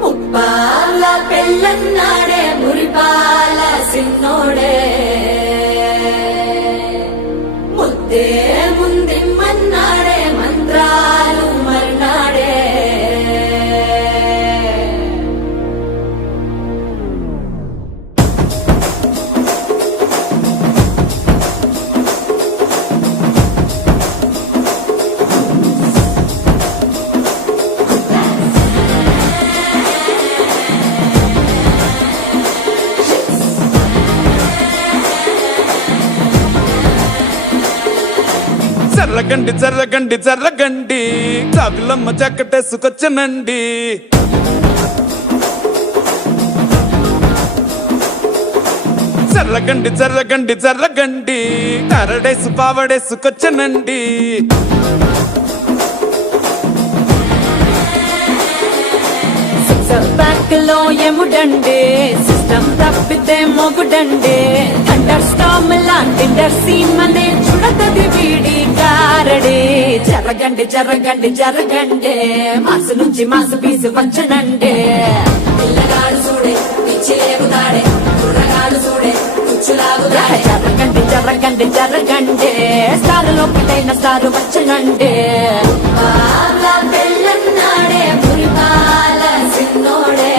ముప్పాల పెళ్ళన్నాడే మురిపాల సిన్నోడే ముద్దే ముందిమ్మన్నాడే మంత్రాలు మర్నాడే చర్రగండి చర్రగండి చర్రగండి చాకులమ్మ చక్కటేసుకొచ్చనండి చర్రగండి చర్రగండి చర్రగండి కరడేసు పావడేసుకొచ్చనండి బ్యాక్ లో ఎముడండే సిస్టమ్ తప్పితే మొగుడండే థండర్ స్టామ్ లాంటి సీమనే చుడతది వీడి గారడే జరగండి జరగండి జరగండే మాసు నుంచి మాసు పీసు పంచనండే పిల్లగాడు చూడే పిచ్చి లేగుతాడే కుర్రగాడు చూడే కుచ్చులాగుతాడే జరగండి జరగండి జరగండే స్టార్ లోకిటైన స్టార్ వచ్చనండే పెళ్ళన్నాడే మురిపాల సిన్నోడే